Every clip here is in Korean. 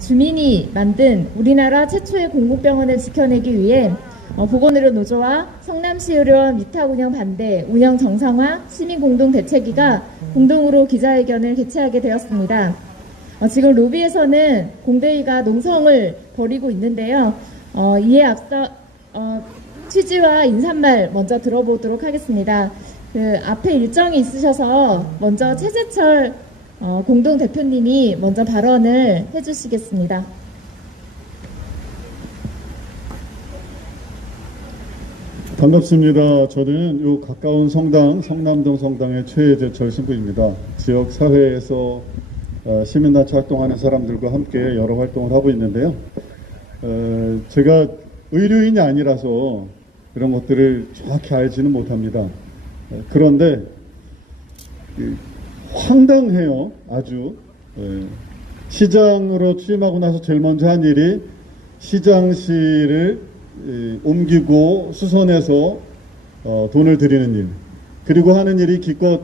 주민이 만든 우리나라 최초의 공공병원을 지켜내기 위해 보건의료 노조와 성남시 의료원 위탁 운영 반대, 운영 정상화, 시민 공동 대책위가 공동으로 기자회견을 개최하게 되었습니다. 지금 로비에서는 공대위가 농성을 벌이고 있는데요. 이에 앞서 취지와 인사말 먼저 들어보도록 하겠습니다. 그 앞에 일정이 있으셔서 먼저 최재철 공동대표님이 먼저 발언을 해주시겠습니다. 반갑습니다. 저는 요 가까운 성당, 성남동 성당의 최재철 신부입니다. 지역 사회에서 시민단체 활동하는 사람들과 함께 여러 활동을 하고 있는데요. 제가 의료인이 아니라서 그런 것들을 정확히 알지는 못합니다. 그런데 황당해요. 아주. 시장으로 취임하고 나서 제일 먼저 한 일이 시장실을 옮기고 수선해서 돈을 들이는 일, 그리고 하는 일이 기껏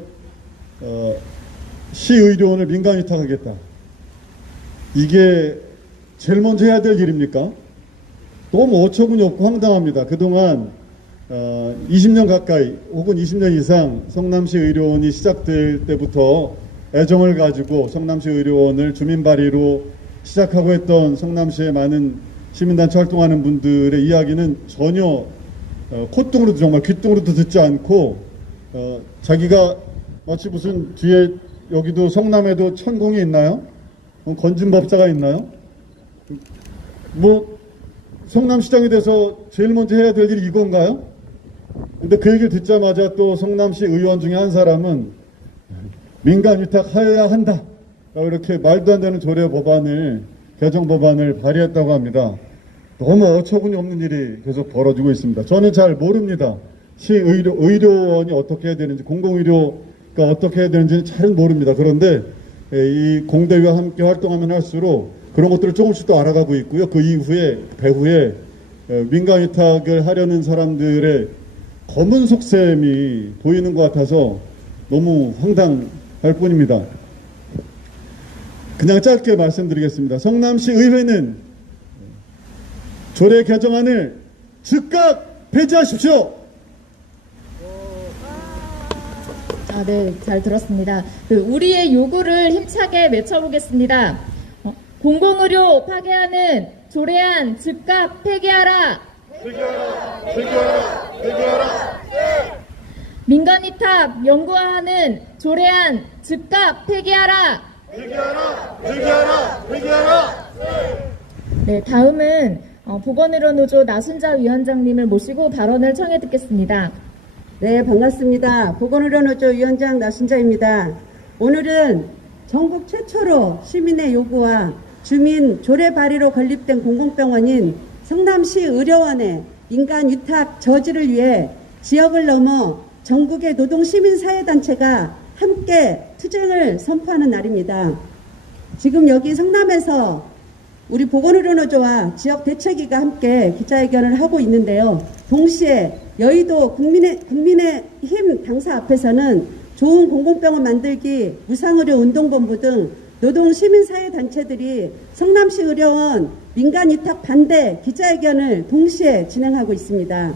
시의료원을 민간 위탁하겠다. 이게 제일 먼저 해야 될 일입니까? 너무 어처구니 없고 황당합니다. 그동안 20년 가까이 혹은 20년 이상 성남시 의료원이 시작될 때부터 애정을 가지고 성남시 의료원을 주민 발의로 시작하고 했던 성남시의 많은 시민단체 활동하는 분들의 이야기는 전혀 콧등으로도 정말 귓등으로도 듣지 않고 자기가 마치 무슨 뒤에 여기도 성남에도 천공이 있나요? 건진법사가 있나요? 뭐 성남시장이 돼서 제일 먼저 해야 될 일이 이건가요? 근데 그 얘기를 듣자마자 또 성남시 의원 중에 한 사람은 민간 위탁해야 한다, 이렇게 말도 안 되는 조례 법안을, 개정 법안을 발의했다고 합니다. 너무 어처구니 없는 일이 계속 벌어지고 있습니다. 저는 잘 모릅니다. 의료원이 어떻게 해야 되는지, 공공의료가 어떻게 해야 되는지는 잘은 모릅니다. 그런데 이 공대위와 함께 활동하면 할수록 그런 것들을 조금씩 더 알아가고 있고요. 그 이후에, 배후에 민간 위탁을 하려는 사람들의 검은 속셈이 보이는 것 같아서 너무 황당할 뿐입니다. 그냥 짧게 말씀드리겠습니다. 성남시 의회는 조례 개정안을 즉각 폐지하십시오. 네, 잘 들었습니다. 우리의 요구를 힘차게 외쳐보겠습니다. 공공의료 파괴하는 조례안 즉각 폐기하라. 폐기하라. 폐기하라. 폐기하라. 민간 위탁 연구화하는 조례안 즉각 폐기하라. 폐기하라. 폐기하라. 폐기하라. 네, 다음은 보건의료노조 나순자 위원장님을 모시고 발언을 청해 듣겠습니다. 네, 반갑습니다. 보건의료노조 위원장 나순자입니다. 오늘은 전국 최초로 시민의 요구와 주민 조례 발의로 건립된 공공병원인 성남시 의료원의 민간 위탁 저지를 위해 지역을 넘어 전국의 노동시민사회단체가 함께 투쟁을 선포하는 날입니다. 지금 여기 성남에서 우리 보건의료노조와 지역대책위가 함께 기자회견을 하고 있는데요. 동시에 여의도 국민의힘 당사 앞에서는 좋은 공공병원 만들기 무상의료운동본부 등 노동시민사회단체들이 성남시 의료원 민간위탁 반대 기자회견을 동시에 진행하고 있습니다.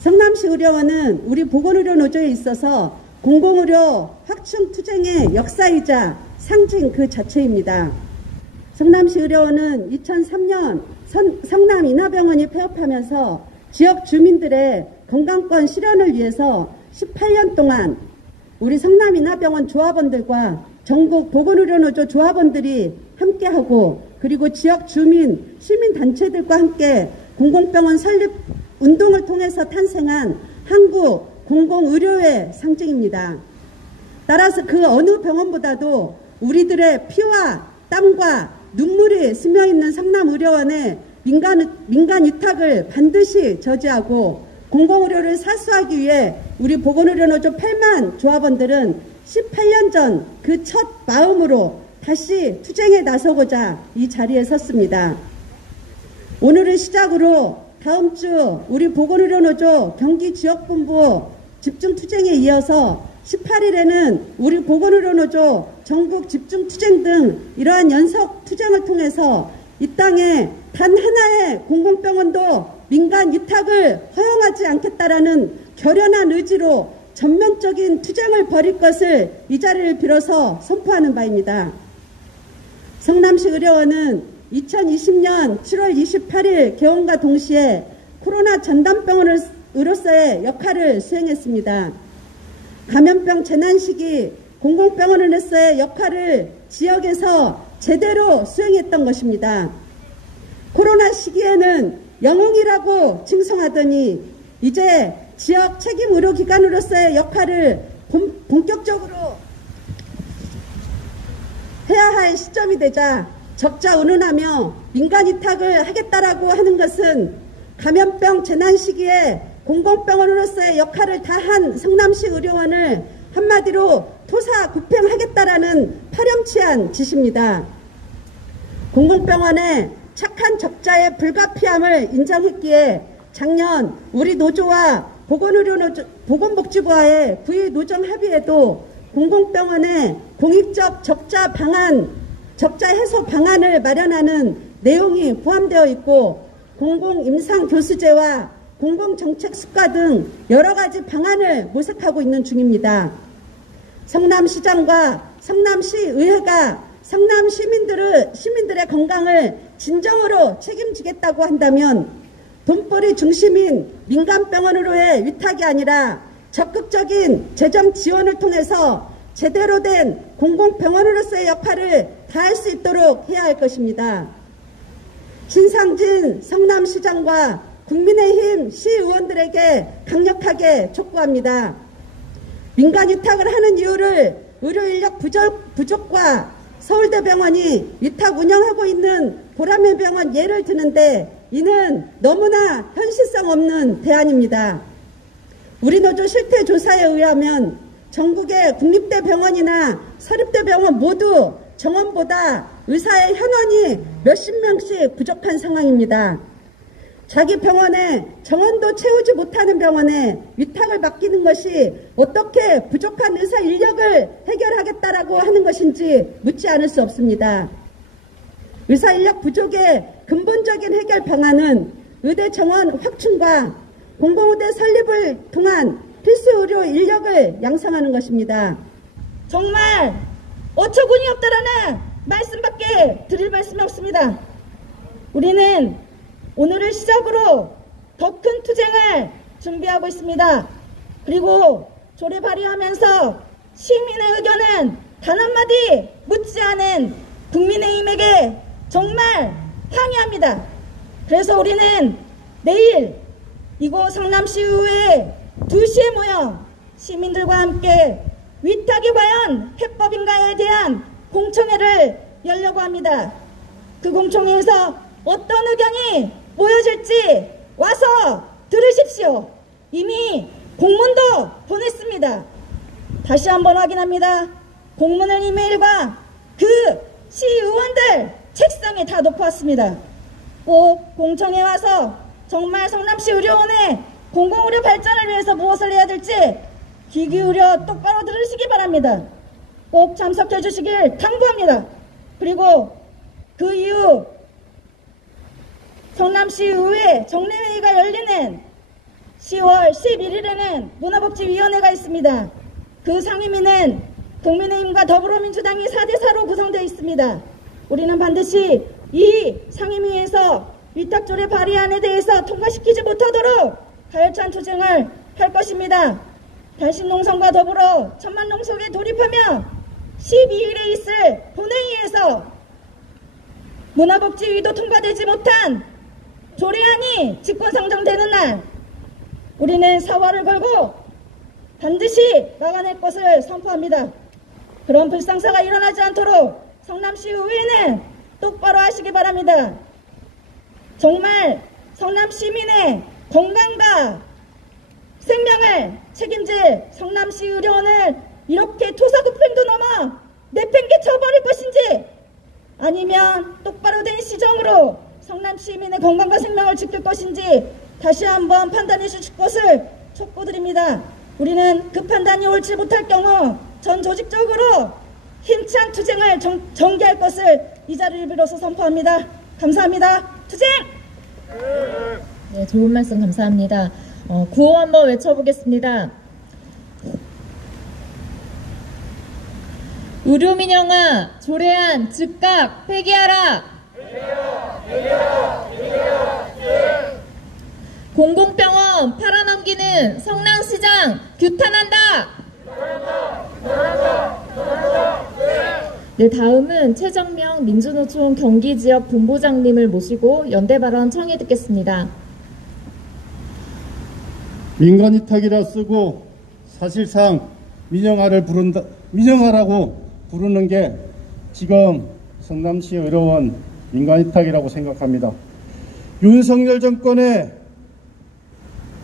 성남시 의료원은 우리 보건의료노조에 있어서 공공의료 확충 투쟁의 역사이자 상징 그 자체입니다. 성남시 의료원은 2003년 성남 인하병원이 폐업하면서 지역 주민들의 건강권 실현을 위해서 18년 동안 우리 성남 인하병원 조합원들과 전국 보건의료노조 조합원들이 함께하고, 그리고 지역 주민, 시민단체들과 함께 공공병원 설립 운동을 통해서 탄생한 한국 공공의료의 상징입니다. 따라서 그 어느 병원보다도 우리들의 피와 땀과 눈물이 스며있는 성남의료원의 민간 위탁을 반드시 저지하고 공공의료를 사수하기 위해 우리 보건의료노조 8만 조합원들은 18년 전 그 첫 마음으로 다시 투쟁에 나서고자 이 자리에 섰습니다. 오늘을 시작으로 다음 주 우리 보건의료노조 경기지역본부 집중투쟁에 이어서 18일에는 우리 보건의료노조 전국 집중투쟁 등 이러한 연속투쟁을 통해서 이 땅에 단 하나의 공공병원도 민간 위탁을 허용하지 않겠다라는 결연한 의지로 전면적인 투쟁을 벌일 것을 이 자리를 빌어서 선포하는 바입니다. 성남시 의료원은 2020년 7월 28일 개원과 동시에 코로나 전담병원으로서의 역할을 수행했습니다. 감염병 재난 시기 공공병원으로서의 역할을 지역에서 제대로 수행했던 것입니다. 코로나 시기에는 영웅이라고 칭송하더니 이제 지역 책임 의료기관으로서의 역할을 본격적으로 해야 할 시점이 되자 적자 운운하며 민간 위탁을 하겠다라고 하는 것은 감염병 재난 시기에 공공병원으로서의 역할을 다한 성남시 의료원을 한마디로 토사구팽하겠다라는 파렴치한 짓입니다. 공공병원의 착한 적자의 불가피함을 인정했기에 작년 우리 노조와 보건복지부와의 구의 노정 합의에도 공공병원의 공익적 적자 해소 방안을 마련하는 내용이 포함되어 있고 공공임상교수제와 공공정책수가 등 여러 가지 방안을 모색하고 있는 중입니다. 성남시장과 성남시의회가 성남 시민들의 건강을 진정으로 책임지겠다고 한다면 돈벌이 중심인 민간병원으로의 위탁이 아니라 적극적인 재정 지원을 통해서 제대로 된 공공병원으로서의 역할을 다할 수 있도록 해야 할 것입니다. 신상진 성남시장과 국민의힘 시의원들에게 강력하게 촉구합니다. 민간 위탁을 하는 이유를 의료인력 부족과 서울대병원이 위탁 운영하고 있는 보라매 병원 예를 드는데 이는 너무나 현실성 없는 대안입니다. 우리 노조 실태조사에 의하면 전국의 국립대 병원이나 서립대 병원 모두 정원보다 의사의 현원이 몇십 명씩 부족한 상황입니다. 자기 병원에 정원도 채우지 못하는 병원에 위탁을 맡기는 것이 어떻게 부족한 의사 인력을 해결하겠다라고 하는 것인지 묻지 않을 수 없습니다. 의사 인력 부족의 근본적인 해결 방안은 의대 정원 확충과 공공의대 설립을 통한 필수 의료 인력을 양성하는 것입니다. 정말 어처구니 없다라는 말씀밖에 드릴 말씀이 없습니다. 우리는 오늘을 시작으로 더 큰 투쟁을 준비하고 있습니다. 그리고 조례 발의하면서 시민의 의견은 단 한마디 묻지 않은 국민의힘에게 정말 항의합니다. 그래서 우리는 내일 이곳 성남시의회 2시에 모여 시민들과 함께 위탁이 과연 해법인가에 대한 공청회를 열려고 합니다. 그 공청회에서 어떤 의견이 모여질지 와서 들으십시오. 이미 공문도 보냈습니다. 다시 한번 확인합니다. 공문을 이메일과 그 시의원들 책상에 다 놓고왔습니다. 꼭 공청회 와서 정말 성남시 의료원의 공공의료 발전을 위해서 무엇을 해야 될지 귀 기울여 똑바로 들으시기 바랍니다. 꼭 참석해 주시길 당부합니다. 그리고 그 이후 성남시의회 정례회의가 열리는 10월 11일에는 문화복지위원회가 있습니다. 그 상임위는 국민의힘과 더불어민주당이 4대4로 구성되어 있습니다. 우리는 반드시 이 상임위에서 위탁조례 발의안에 대해서 통과시키지 못하도록 가열찬 투쟁을 할 것입니다. 단식농성과 더불어 천만농성에 돌입하며 12일에 있을 본회의에서 문화복지위도 통과되지 못한 조례안이 직권상정되는 날 우리는 사활을 걸고 반드시 막아낼 것을 선포합니다. 그런 불상사가 일어나지 않도록 성남시 의회는 똑바로 하시기 바랍니다. 정말 성남 시민의 건강과 생명을 책임질 성남시 의료원을 이렇게 토사구팽도 넘어 내팽개쳐버릴 것인지 아니면 똑바로 된 시정으로 성남 시민의 건강과 생명을 지킬 것인지 다시 한번 판단해 주실 것을 촉구드립니다. 우리는 그 판단이 옳지 못할 경우 전 조직적으로 힘찬 투쟁을 전개할 것을 이 자리를 빌어서 선포합니다. 감사합니다. 투쟁! 네, 좋은 말씀 감사합니다. 구호 한번 외쳐보겠습니다. 의료민영화 조례안 즉각 폐기하라. 공공병원 팔아넘기는 성남시장 규탄한다. 네, 다음은 최정명 민주노총 경기지역 본부장님을 모시고 연대 발언 청해 듣겠습니다. 민간위탁이라 쓰고 사실상 민영화라고 부르는 게 지금 성남시 의료원 민간위탁이라고 생각합니다. 윤석열 정권의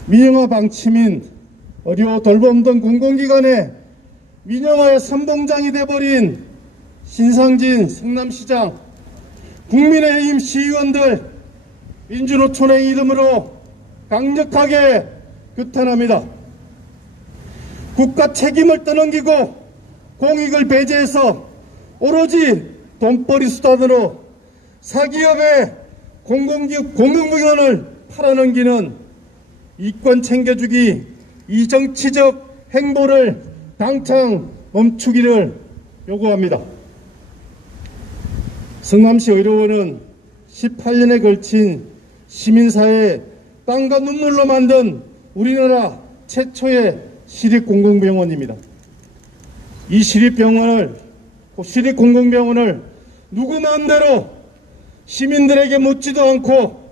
민영화 방침인 의료 돌봄 등 공공기관의 민영화의 선봉장이 돼버린 신상진 성남시장, 국민의힘 시의원들, 민주노총의 이름으로 강력하게 규탄합니다. 국가 책임을 떠넘기고 공익을 배제해서 오로지 돈벌이 수단으로 사기업의 공공기관을 팔아넘기는 이권 챙겨주기 이 정치적 행보를 당장 멈추기를 요구합니다. 성남시 의료원은 18년에 걸친 시민사회 땀과 눈물로 만든 우리나라 최초의 시립공공병원입니다. 이 시립공공병원을 누구 마음대로 시민들에게 묻지도 않고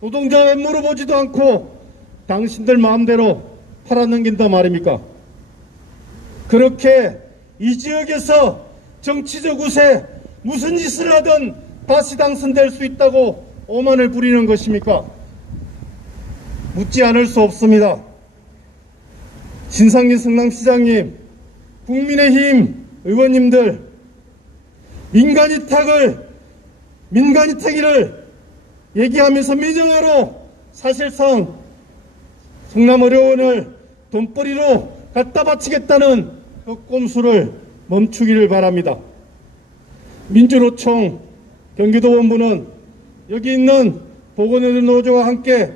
노동자에 물어보지도 않고 당신들 마음대로 팔아넘긴단 말입니까? 그렇게 이 지역에서 정치적 우세 무슨 짓을 하든 다시 당선될 수 있다고 오만을 부리는 것입니까? 묻지 않을 수 없습니다. 신상진 성남시장님, 국민의힘 의원님들, 민간위탁을 얘기하면서 민영화로 사실상 성남의료원을 돈벌이로 갖다 바치겠다는 그 꼼수를 멈추기를 바랍니다. 민주노총 경기도본부는 여기 있는 보건의료 노조와 함께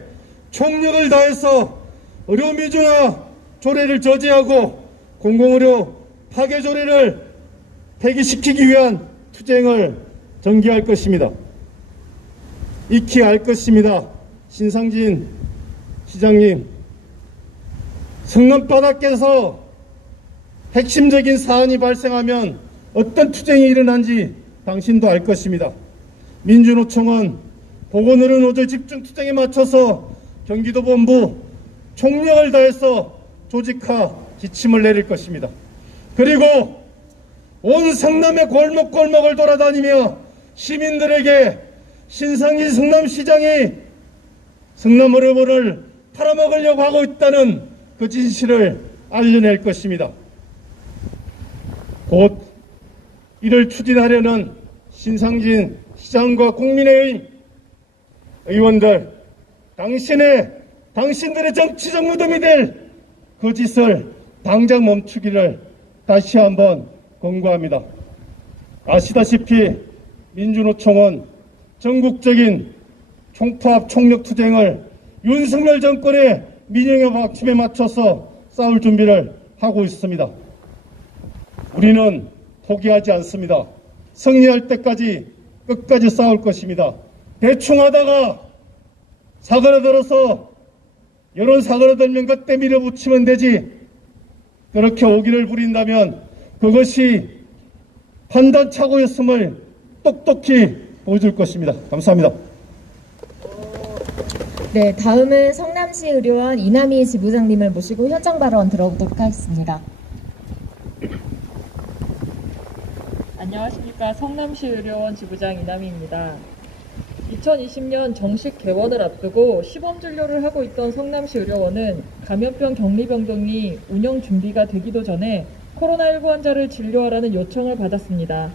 총력을 다해서 의료민영화 조례를 저지하고 공공의료 파괴 조례를 폐기시키기 위한 투쟁을 전개할 것입니다. 익히 알 것입니다. 신상진 시장님, 성남 바닥에서 핵심적인 사안이 발생하면 어떤 투쟁이 일어난지 당신도 알 것입니다. 민주노총은 보건의료 노조 집중 투쟁에 맞춰서 경기도본부 총력을 다해서 조직화 지침을 내릴 것입니다. 그리고 온 성남의 골목골목을 돌아다니며 시민들에게 신상진 성남시장이 성남의료원을 팔아먹으려고 하고 있다는 그 진실을 알려낼 것입니다. 곧 이를 추진하려는 신상진 시장과 국민의힘 의원들, 당신들의 정치적 무덤이 될 그 짓을 당장 멈추기를 다시 한번 권고합니다. 아시다시피 민주노총은 전국적인 총파업 총력 투쟁을 윤석열 정권의 민영화 방침에 맞춰서 싸울 준비를 하고 있습니다. 우리는 포기하지 않습니다. 승리할 때까지 끝까지 싸울 것입니다. 대충 하다가 사그라들어서 여론 사그라들면 그때 밀어붙이면 되지, 그렇게 오기를 부린다면 그것이 판단착오였음을 똑똑히 보여줄 것입니다. 감사합니다. 네, 다음은 성남시 의료원 이남희 지부장님을 모시고 현장 발언 들어보도록 하겠습니다. 안녕하십니까. 성남시 의료원 지부장 이남희입니다. 2020년 정식 개원을 앞두고 시범진료를 하고 있던 성남시 의료원은 감염병 격리병 등이 운영 준비가 되기도 전에 코로나19 환자를 진료하라는 요청을 받았습니다.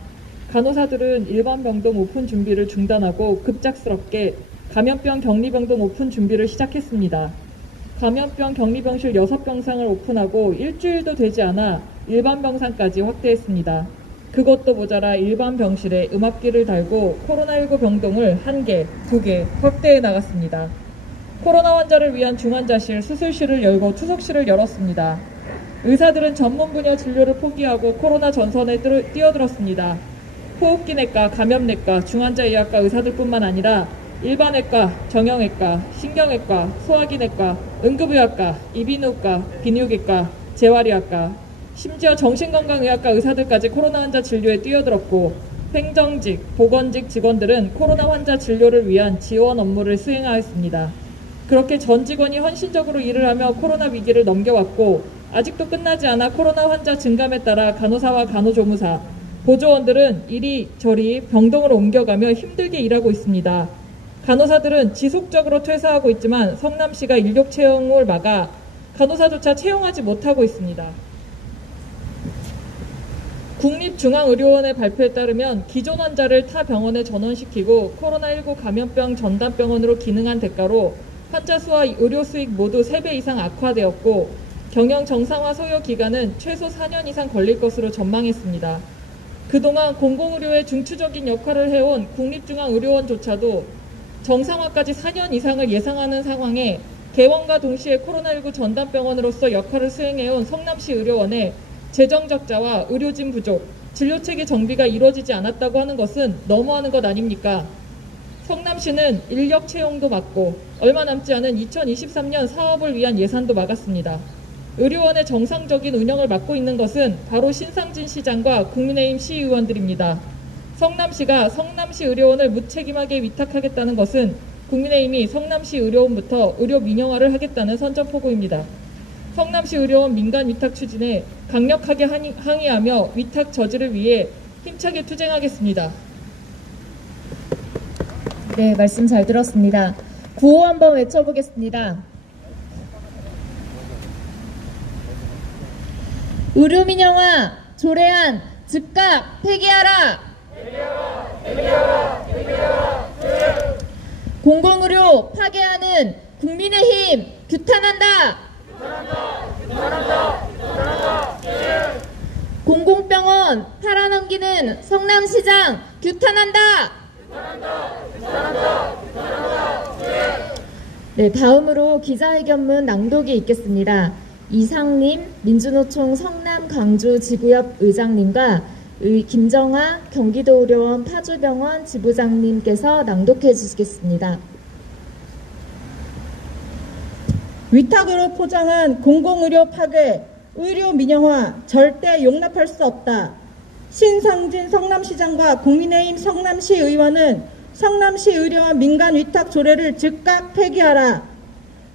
간호사들은 일반 병동 오픈 준비를 중단하고 급작스럽게 감염병 격리병동 오픈 준비를 시작했습니다. 감염병 격리병실 6병상을 오픈하고 일주일도 되지 않아 일반 병상까지 확대했습니다. 그것도 모자라 일반 병실에 음압기를 달고 코로나19 병동을 1개, 2개 확대해 나갔습니다. 코로나 환자를 위한 중환자실, 수술실을 열고 투석실을 열었습니다. 의사들은 전문 분야 진료를 포기하고 코로나 전선에 뛰어들었습니다. 호흡기내과, 감염내과, 중환자의학과 의사들뿐만 아니라 일반외과, 정형외과, 신경외과, 소화기내과, 응급의학과, 이비인후과, 비뇨기과, 재활의학과, 심지어 정신건강의학과 의사들까지 코로나 환자 진료에 뛰어들었고 행정직, 보건직 직원들은 코로나 환자 진료를 위한 지원 업무를 수행하였습니다. 그렇게 전 직원이 헌신적으로 일을 하며 코로나 위기를 넘겨왔고 아직도 끝나지 않아 코로나 환자 증감에 따라 간호사와 간호조무사, 보조원들은 이리저리 병동으로 옮겨가며 힘들게 일하고 있습니다. 간호사들은 지속적으로 퇴사하고 있지만 성남시가 인력 채용을 막아 간호사조차 채용하지 못하고 있습니다. 국립중앙의료원의 발표에 따르면 기존 환자를 타 병원에 전원시키고 코로나19 감염병 전담병원으로 기능한 대가로 환자 수와 의료 수익 모두 3배 이상 악화되었고 경영 정상화 소요 기간은 최소 4년 이상 걸릴 것으로 전망했습니다. 그동안 공공의료의 중추적인 역할을 해온 국립중앙의료원조차도 정상화까지 4년 이상을 예상하는 상황에 개원과 동시에 코로나19 전담병원으로서 역할을 수행해온 성남시 의료원에 재정 적자와 의료진 부족, 진료체계 정비가 이루어지지 않았다고 하는 것은 너무하는 것 아닙니까? 성남시는 인력 채용도 막고 얼마 남지 않은 2023년 사업을 위한 예산도 막았습니다. 의료원의 정상적인 운영을 맡고 있는 것은 바로 신상진 시장과 국민의힘 시의원들입니다. 성남시가 성남시 의료원을 무책임하게 위탁하겠다는 것은 국민의힘이 성남시 의료원부터 의료 민영화를 하겠다는 선전포고입니다. 성남시 의료원 민간 위탁 추진에 강력하게 항의하며 위탁 저지를 위해 힘차게 투쟁하겠습니다. 네, 말씀 잘 들었습니다. 구호 한번 외쳐보겠습니다. 의료 민영화 조례안 즉각 폐기하라. 공공의료 파괴하는 국민의힘 규탄한다. 공공병원 팔아넘기는 성남시장 규탄한다. 네, 다음으로 기자회견문 낭독이 있겠습니다. 이상림 민주노총 성남 광주 지구협 의장님과 김정아 경기도의료원 파주병원 지부장님께서 낭독해 주시겠습니다. 위탁으로 포장한 공공의료 파괴, 의료 민영화 절대 용납할 수 없다. 신상진 성남시장과 국민의힘 성남시 의원은 성남시 의료원 민간 위탁 조례를 즉각 폐기하라.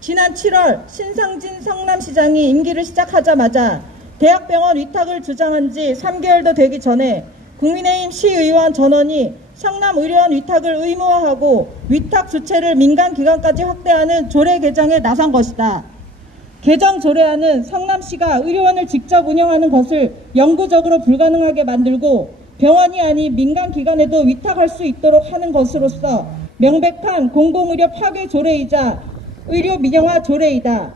지난 7월 신상진 성남시장이 임기를 시작하자마자 대학병원 위탁을 주장한 지 3개월도 되기 전에 국민의힘 시의원 전원이 성남의료원 위탁을 의무화하고 위탁 주체를 민간기관까지 확대하는 조례 개정에 나선 것이다. 개정 조례안은 성남시가 의료원을 직접 운영하는 것을 영구적으로 불가능하게 만들고 병원이 아닌 민간기관에도 위탁할 수 있도록 하는 것으로서 명백한 공공의료 파괴 조례이자 의료 민영화 조례이다.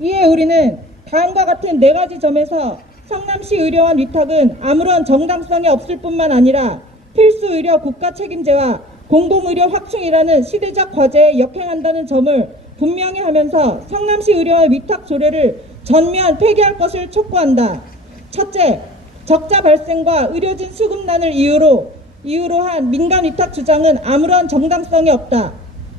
이에 우리는 다음과 같은 4가지 점에서 성남시 의료원 위탁은 아무런 정당성이 없을 뿐만 아니라 필수 의료 국가 책임제와 공공의료 확충이라는 시대적 과제에 역행한다는 점을 분명히 하면서 성남시 의료원 위탁 조례를 전면 폐기할 것을 촉구한다. 첫째, 적자 발생과 의료진 수급난을 이유로 한 민간 위탁 주장은 아무런 정당성이 없다.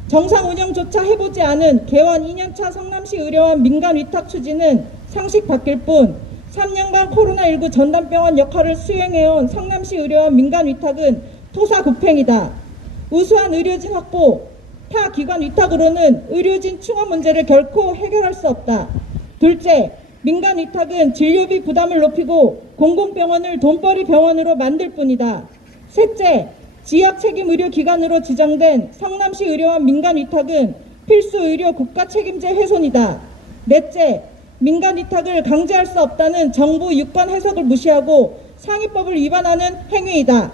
정상 운영조차 해보지 않은 개원 2년차 성남시 의료원 민간 위탁 추진은 상식 밖일 뿐 3년간 코로나19 전담병원 역할을 수행해온 성남시 의료원 민간 위탁은 토사구팽이다. 우수한 의료진 확보, 타 기관 위탁으로는 의료진 충원 문제를 결코 해결할 수 없다. 둘째, 민간 위탁은 진료비 부담을 높이고 공공병원을 돈벌이 병원으로 만들 뿐이다. 셋째, 지역 책임 의료기관으로 지정된 성남시 의료원 민간 위탁은 필수 의료 국가 책임제 훼손이다. 넷째, 민간 위탁을 강제할 수 없다는 정부 유권 해석을 무시하고 상위법을 위반하는 행위이다.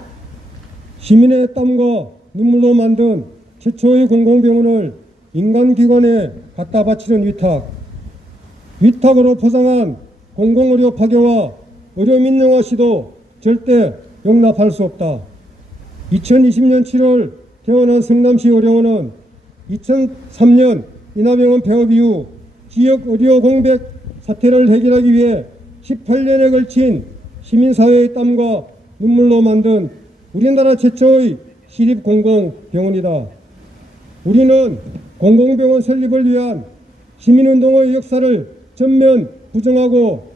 시민의 땀과 눈물로 만든 최초의 공공병원을 민간기관에 갖다 바치는 위탁, 위탁으로 포장한 공공의료 파괴와 의료 민영화 시도 절대 용납할 수 없다. 2020년 7월 개원한 성남시 의료원은 2003년 이남영원 폐업 이후 지역 의료 공백 사태를 해결하기 위해 18년에 걸친 시민사회의 땀과 눈물로 만든 우리나라 최초의 시립공공병원이다. 우리는 공공병원 설립을 위한 시민운동의 역사를 전면 부정하고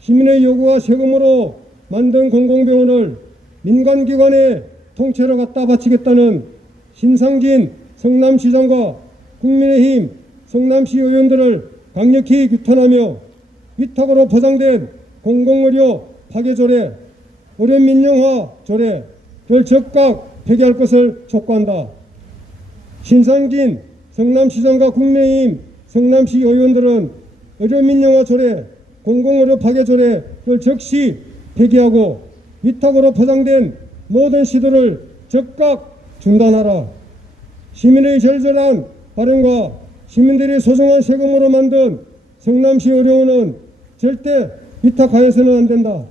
시민의 요구와 세금으로 만든 공공병원을 민간기관의 통째로 갖다 바치겠다는 신상진 성남시장과 국민의힘 성남시 의원들을 강력히 규탄하며 위탁으로 포장된 공공의료 파괴조례, 의료민영화 조례를 즉각 폐기할 것을 촉구한다. 신상진 성남시장과 국민의힘 성남시 의원들은 의료민영화 조례, 공공의료 파괴조례를 즉시 폐기하고 위탁으로 포장된 모든 시도를 즉각 중단하라. 시민의 절절한 발언과 시민들이 소중한 세금으로 만든 성남시 의료원은 절대 위탁하여서는 안 된다.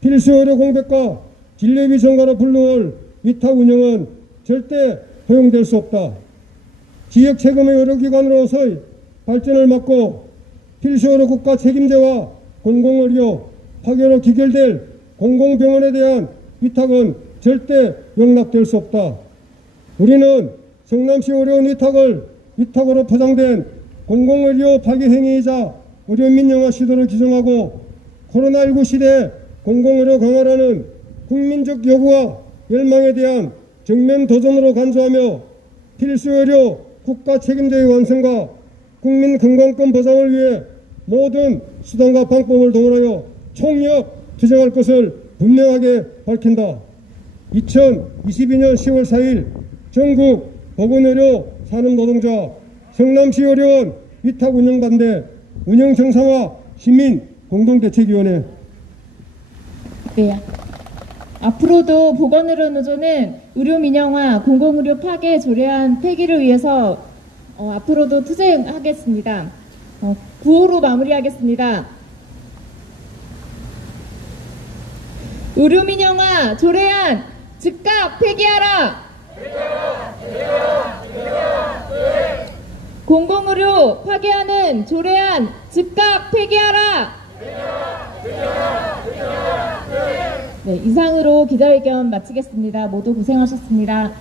필수 의료 공백과 진료비 증가로 불러올 위탁 운영은 절대 허용될 수 없다. 지역 책임의 의료기관으로서의 발전을 막고 필수 의료 국가 책임제와 공공의료 파괴로 기결될 공공병원에 대한 위탁은 절대 용납될 수 없다. 우리는 성남시 의료원 위탁으로 포장된 공공의료 파괴 행위이자 의료민영화 시도를 규정하고 코로나19 시대 공공의료 강화라는 국민적 요구와 열망에 대한 정면 도전으로 간주하며 필수의료 국가 책임제의 완성과 국민 건강권 보장을 위해 모든 수단과 방법을 동원하여 총력 투쟁할 것을 분명하게 밝힌다. 2022년 10월 4일 전국 보건의료 산업노동자 성남시 의료원 위탁 운영 반대 운영 정상화 시민 공동대책위원회. 네. 앞으로도 보건의료노조는 의료민영화, 공공의료 파괴 조례안 폐기를 위해서 앞으로도 투쟁하겠습니다. 구호로 마무리하겠습니다. 의료민영화 조례안 즉각 폐기하라. 공공의료 파괴하는 조례안 즉각 폐기하라. 네, 이상으로 기자회견 마치겠습니다. 모두 고생하셨습니다.